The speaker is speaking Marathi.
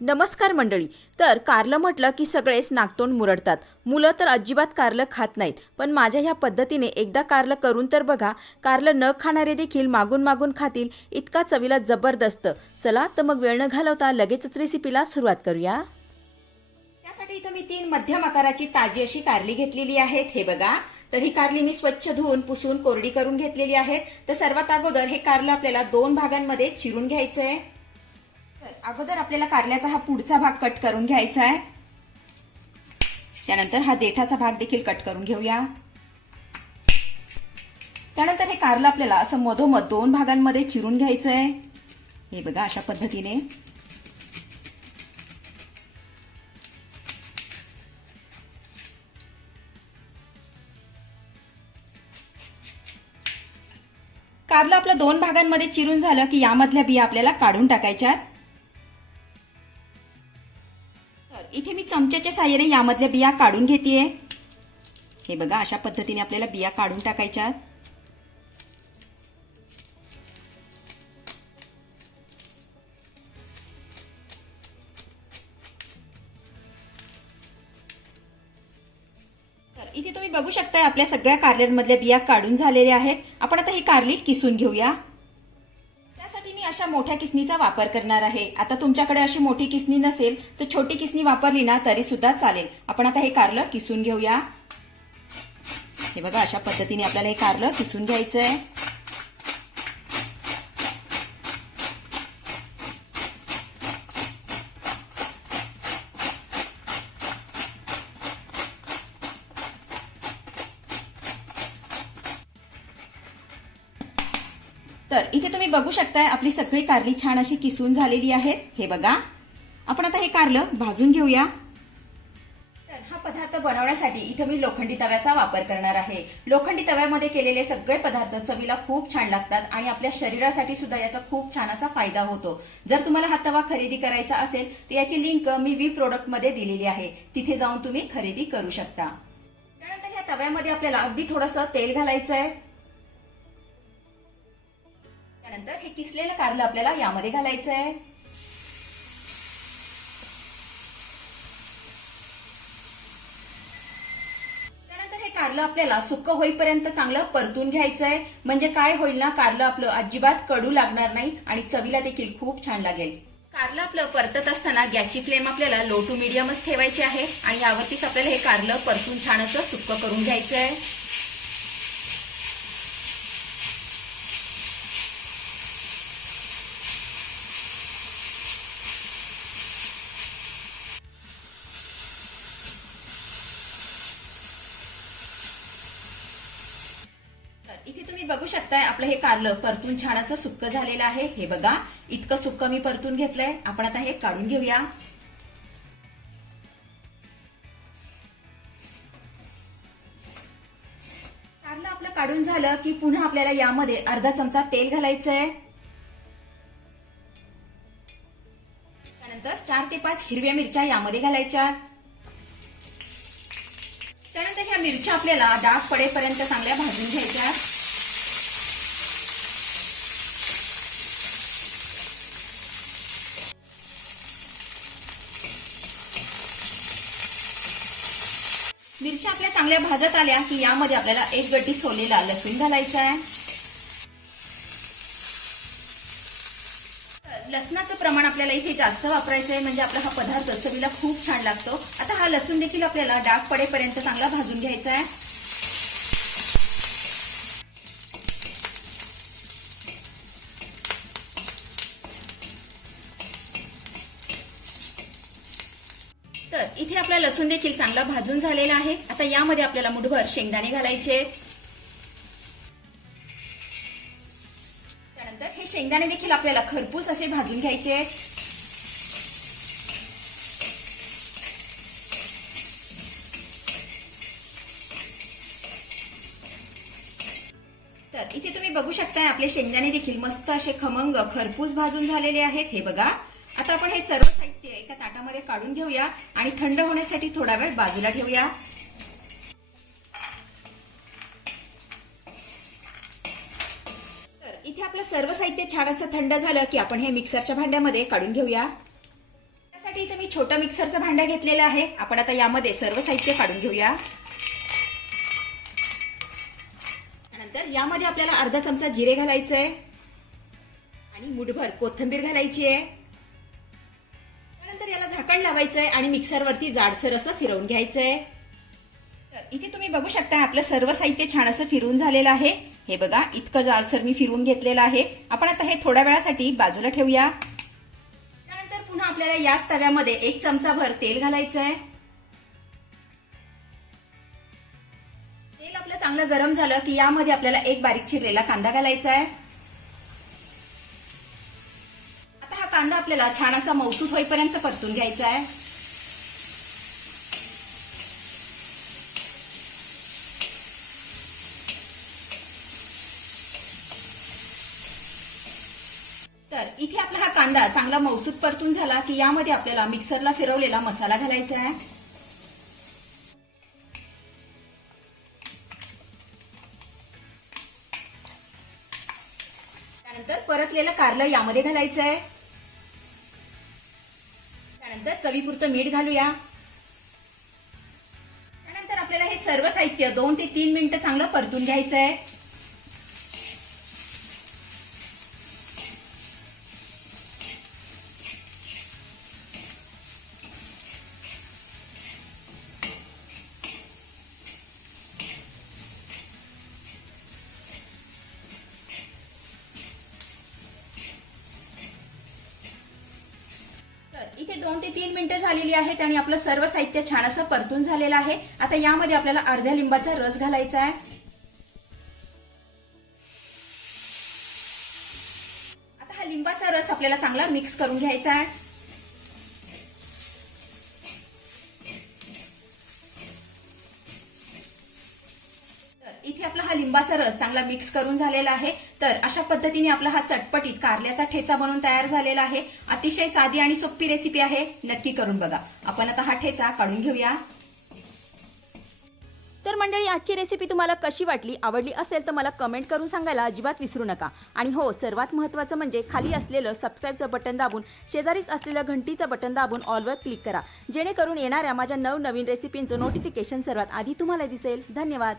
नमस्कार मंडळी. तर कारलं म्हटलं की सगळेच नागतोंड मुरडतात. मुलं तर अजिबात कारलं खात नाहीत. पण माझ्या ह्या पद्धतीने एकदा कारलं करून तर बघा कारलं न खाणारे देखील मागून मागून खातील इतका चवीला जबरदस्त. चला तर मग वेळ न घालवता लगेचच रेसिपीला सुरुवात करूया. त्यासाठी इथं मी तीन मध्यम आकाराची ताजी अशी कारली घेतलेली आहेत. हे बघा. तर ही कारली मी स्वच्छ धुवून पुसून कोरडी करून घेतलेली आहे. तर सर्वात अगोदर हे कारलं आपल्याला दोन भागांमध्ये चिरून घ्यायचं आहे तर अगोदर आपल्याला कारल्याचा हा पुढचा भाग कट करून घ्यायचा आहे. त्यानंतर हा देठाचा भाग देखील कट करून घेऊया. त्यानंतर हे कारलं आपल्याला असं मधोमध दोन भागांमध्ये चिरून घ्यायचं आहे हे बघा अशा पद्धतीने. कारलं आपलं दोन भागांमध्ये चिरून झालं की यामधल्या बिया आपल्याला काढून टाकायच्यात. इथे मी चमच्याच्या साह्याने यामधल्या बिया काढून घेते हे बघा अशा पद्धतीने आपल्याला बिया काढून टाकायच्या. इथे तुम्ही बघू शकताय आपल्या सगळ्या कारल्यांमधल्या बिया काढून झालेल्या आहेत. आपण आता ही कारली किसून घेऊया. अशा मोठ्या किसनीचा वापर करणार आहे. आता तुमच्याकडे अशी मोठी किसनी नसेल तर छोटी किसनी वापरली ना तरी सुद्धा चालेल. आपण आता हे कारलं किसून घेऊया. हे बघा अशा पद्धतीने आपल्याला हे कारलं किसून घ्यायचं आहे तर इथे तुम्ही बघू शकताय आपली सगळी कारली छान अशी किसून झालेली आहेत. हे बघा. आपण आता हे कारलं भाजून घेऊया. तर हा पदार्थ बनवण्यासाठी इथं मी लोखंडी तव्याचा वापर करणार आहे. लोखंडी तव्यामध्ये केलेले सगळे पदार्थ चवीला खूप छान लागतात आणि आपल्या शरीरासाठी सुद्धा याचा खूप छान असा फायदा होतो. जर तुम्हाला हा तवा खरेदी करायचा असेल तर याची लिंक मी वी प्रोडक्टमध्ये दिलेली आहे. तिथे जाऊन तुम्ही खरेदी करू शकता. त्यानंतर या तव्यामध्ये आपल्याला अगदी थोडंसं तेल घालायचं आहे झाल्यानंतर हे किसलेलं कारलं आपल्याला यामध्ये घालायचं आहे त्यानंतर हे कारलं आपल्याला सुक्क होईपर्यंत चांगलं परतून घ्यायचं आहे म्हणजे काय होईल ना कारलं आपलं अजिबात कडू लागणार नाही आणि चवीला देखील खूप छान लागेल. कारलं आपलं परतत असताना गॅसची फ्लेम आपल्याला लो टू मिडियमच ठेवायची आहे आणि यावरतीच आपल्याला हे कारलं परतून छान असं सुक्क करून घ्यायचं आहे तर इथे तुम्ही बघू शकताय आपलं हे कारलं परतून छान असं सुक्क झालेलं आहे. हे बघा इतकं सुक्क मी परतून घेतलंय. आपण आता हे काढून घेऊया. कारलं आपलं काढून झालं की पुन्हा आपल्याला यामध्ये अर्धा चमचा तेल घालायचं आहे त्यानंतर चार ते पाच हिरव्या मिरच्या यामध्ये घालायच्या. त्यानंतर ह्या मिरच्या आपल्याला डाग पडेपर्यंत चांगल्या भाजून घ्यायच्या. मिरच्या आपल्या चांगल्या भाजत आल्या की यामध्ये आपल्याला एक गड्डी सोलेला लसूण घालायचा आहे. लसणाचं प्रमाण आपल्याला इथे जास्त वापरायचं आहे म्हणजे आपला हा पदार्थ चवीला खूप छान लागतो. आता हा लसूण देखील आपल्याला डाग पडेपर्यंत चांगला भाजून घ्यायचा आहे. तर इथे आपला लसूण देखील चांगला भाजून झालेला आहे. आता यामध्ये आपल्याला मुठभर शेंगदाणे घालायचे. त्यानंतर हे शेंगदाणे देखील आपल्याला खरपूस असे भाजून घ्यायचे. तर इथे तुम्ही बघू शकताय आपले शेंगदाणे देखील मस्त असे खमंग खरपूस भाजून झालेले आहेत. हे बघा. आता आपण हे सर्व काढून घेऊया आणि थंड होण्यासाठी थोडा वेळ बाजूला ठेवूया. तर इथे आपलं सर्व साहित्य छान असं थंड झालं की आपण हे मिक्सरच्या भांड्यामध्ये काढून घेऊया. त्यासाठी इथे मी छोटं मिक्सरचं भांडं घेतलेलं आहे. आपण आता यामध्ये सर्व साहित्य काढून घेऊया. नंतर यामध्ये आपल्याला अर्धा चमचा जिरे घालायचं आहे आणि मुठभर कोथिंबीर घालायची आहे झाकण लावायचं आहे आणि मिक्सरवरती जाडसर असं फिरवून घ्यायचं आहे तर इथे तुम्ही बघू शकता आपलं सर्व साहित्य छान असं फिरून झालेलं आहे. हे बघा इतकं जाडसर मी फिरून घेतलेलं आहे. आपण आता हे थोड्या वेळासाठी बाजूला ठेवूया. त्यानंतर पुन्हा आपल्याला याच तव्यामध्ये एक चमचा भर तेल घालायचं आहे तेल आपलं चांगलं गरम झालं की यामध्ये आपल्याला एक बारीक चिरलेला कांदा घालायचा आहे कांदा आपल्याला छान असा मौसूद होईपर्यंत परतून घ्यायचा आहे. तर इथे आपला हा कांदा चांगला मौसूद परतून झाला की यामध्ये आपल्याला मिक्सरला फिरवलेला मसाला घालायचा आहे. त्यानंतर परतलेलं कारलं यामध्ये घालायचं आहे. एकदा चवीपुरतं मीठ घालूया. त्यानंतर आपल्याला हे सर्व साहित्य दोन ते तीन मिनिटं चांगलं परतून घ्यायचं आहे इथे दोन ते तीन मिनिटं झालेली आहेत आणि आपलं सर्व साहित्य छान असं परतून झालेलं आहे. आता यामध्ये आपल्याला अर्ध्या लिंबाचा रस घालायचा आहे. आता हा लिंबाचा रस आपल्याला चांगला मिक्स करून घ्यायचा आहे. चांगला मिक्स करून झालेला आहे. तर अशा पद्धतीने आपला हा चटपटीत कारल्याचा ठेचा बनून तयार झालेला आहे. अतिशय साधी आणि सोपी रेसिपी आहे. नक्की करून बघा. आपण आता हा ठेचा काढून घेऊया. तर मंडळी आजची रेसिपी तुम्हाला कशी वाटली आवडली असेल तर मला कमेंट करून सांगायला अजिबात विसरू नका. आणि हो सर्वात महत्त्वाचं म्हणजे खाली असलेलं सबस्क्राईबचं बटन दाबून शेजारीच असलेलं घंटीचं बटन दाबून ऑलवर क्लिक करा. जेणेकरून येणाऱ्या माझ्या नवनवीन रेसिपींचं नोटिफिकेशन सर्वात आधी तुम्हाला दिसेल. धन्यवाद.